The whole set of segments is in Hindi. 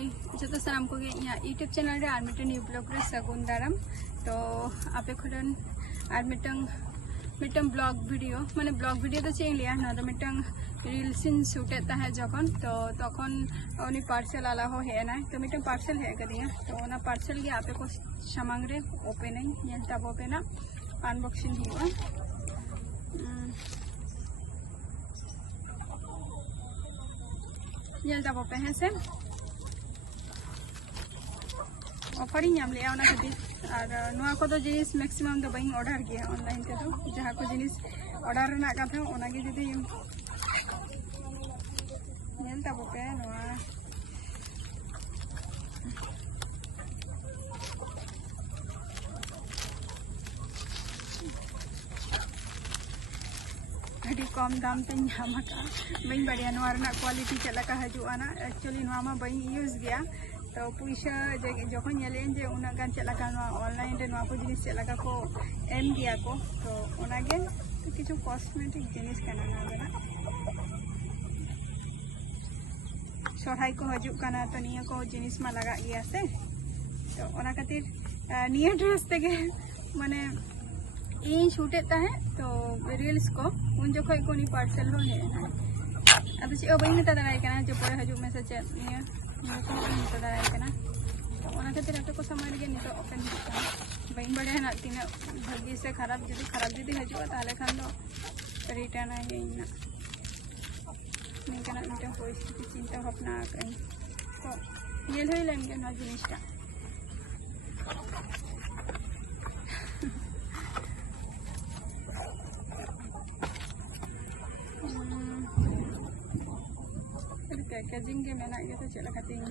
हाय जो सामान को यूट्यूब चैनल रे आर मिटन न्यू ब्लॉग रे सगुन दाराम तो आपे खुदन आर मिटन ब्लॉग वीडियो माने ब्लॉग वीडियो तो चेंज लिया ना तो मिटन रील्स इन शूटे ताहे जखन तो तखन उनी पार्सल आला हो हेना तो मिटन पार्सल हे कदिया तो ओना पार्सल के आपे को सामान रे ओपन नेल ताब ओपन अनबॉक्सिंग हुआ नेल ताब ओपन है से ऑफर ही नाम लिया खातिर और नुआ को तो जिनिस मैक्सिमम तो बई ऑर्डर किया ऑनलाइन ते तो जहाँ को जिनिस ऑर्डर ना कथा ओना के जदी नेल ताब पे नुआ अभी कम दाम ते नामा का बई बढ़िया नुआ रना क्वालिटी चलका हजुआना एक्चुअली नुआ मा बई यूज गया तो पैसा जखन जे उना गान चलका ऑनलाइन रे नुआ को जिनिस चलका को एम दिया को तो ओनागे तो किछु कॉस्मेटिक जिनिस काना ना बना सोहाई को हजु काना तो निया को जिनिस मा लगा गया से तो ओना खातिर निया ड्रेस तेगे माने इन शूटे ताहे तो रील्स को उन जो को नी पार्सल हो है अब से बई नेता दाराय काना जो पर हजु मैसेज निया तो दाराय काना तो ओना खातिर आपे को सामान के नितो ओपन बई बड़े ना तीन भागी से खराब जदी हजु ताले खान दो रिटर्न है इना निकना मिटन परिस्थिति चिंता भावना कई तो ये होई लेन के ना जिनिसटा पैकेजिंग के मेना ये तो चला खाती हूँ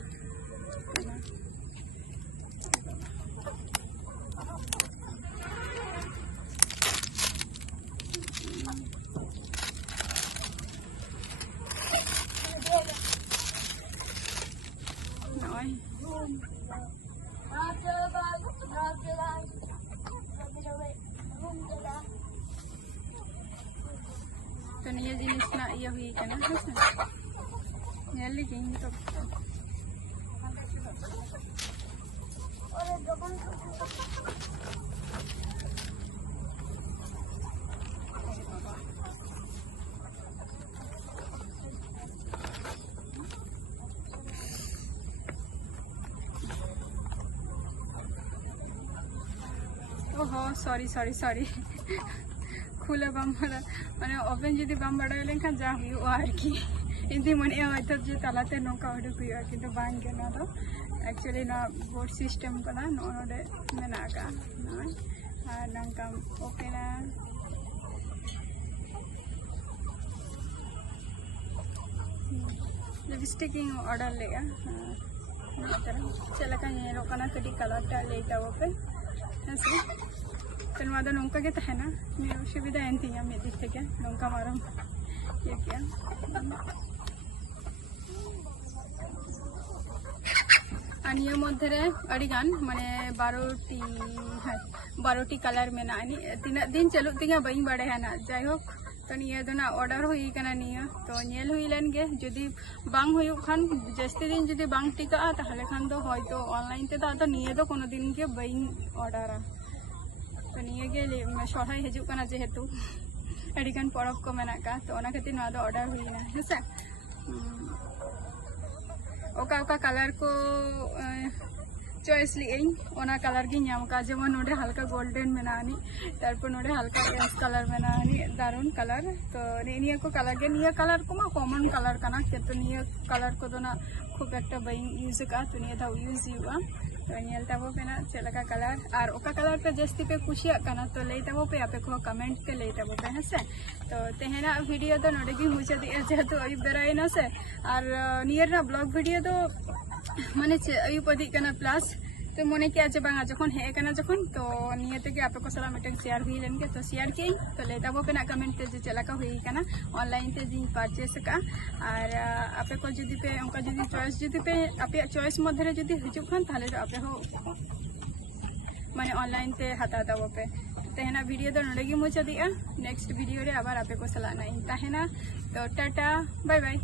तो ये जिनिस ना ये हुई है ना नेली जिन तो ओहो सॉरी खुले बम माने ओपन जदी बम बड़ा लेखा जा हुआ आर की इनती मन जो तलाते नौका उडुक हुआ कि बांग के ना तो एक्चुअली ना बोर्ड सिस्टम कना नोडे मेना का ना नंका ओकेना लिपस्टिक ऑर्डर लेगा चलका नेलो कना कटी कलर टा लेता वो पे ऐसे तो नवा नौका के तहना मेरे सुविधा एंती है मेरे दिख के नौका मारम ये क्या निया मध्य अड़ीगान माने 12टी कलर में तीना दिन चलुग तीगा बई बड़े है ना जायहोक तो निया दो ना ऑर्डर हुई कना निया तो नेल हुई लेन गे जदी बांग हुई खान जस्ती दिन जदी बांग टिका ताहले खान दो हयतो ऑनलाइन ते तो निया दो कोनो दिन के बई ऑर्डर तो निया गे सोहाई हजु कना जेहेतु अड़ीगान परब को मेना का तो ओना खातिर ना दो ऑर्डर हुई ना हेसे ओका ओका कलर को चॉइस ली ओना कलर की नाम का जेमन नोडे हल्का गोल्डन मेनानी तारपर नोडे हल्का एस कलर मेनानी दारुन कलर तो निया को कलर के निया कलर को मा कॉमन कलर कना तो निया कलर को तो ना खूब एक बई यूज का तो निया दा यूज हुआ तो नेल ताबो पे ना चलका कलर और ओका कलर पे जस्ती पे कुशिया कना तो ले ताबो पे आपे को कमेंट पे ले ताबो पे है से तो तेहना वीडियो तो नोडे की मुझे दिया जेहेतु अयुब बेराई ना से और नियर ना ब्लॉग वीडियो तो माने अयुब अदी कना प्लस तो मने क्या जे बांगा जखन हे कना जखन तो नियते के आपे को सला मिटन शेयर हुई लेन के तो शेयर के तो ले ताबो पे ना कमेंट पे जे चलका हुई कना ऑनलाइन ते जी परचेस का और आपे को जदी पे उनका जदी चॉइस जदी पे आपे चॉइस मध्य रे जदी हिजु खान ताले तो आपे हो माने ऑनलाइन ते हता ताबो पे तेहना वीडियो तो नोडे गी मुचा दिया नेक्स्ट वीडियो रे आबार आपे को सला नहीं ताहेना तो टाटा बाय बाय।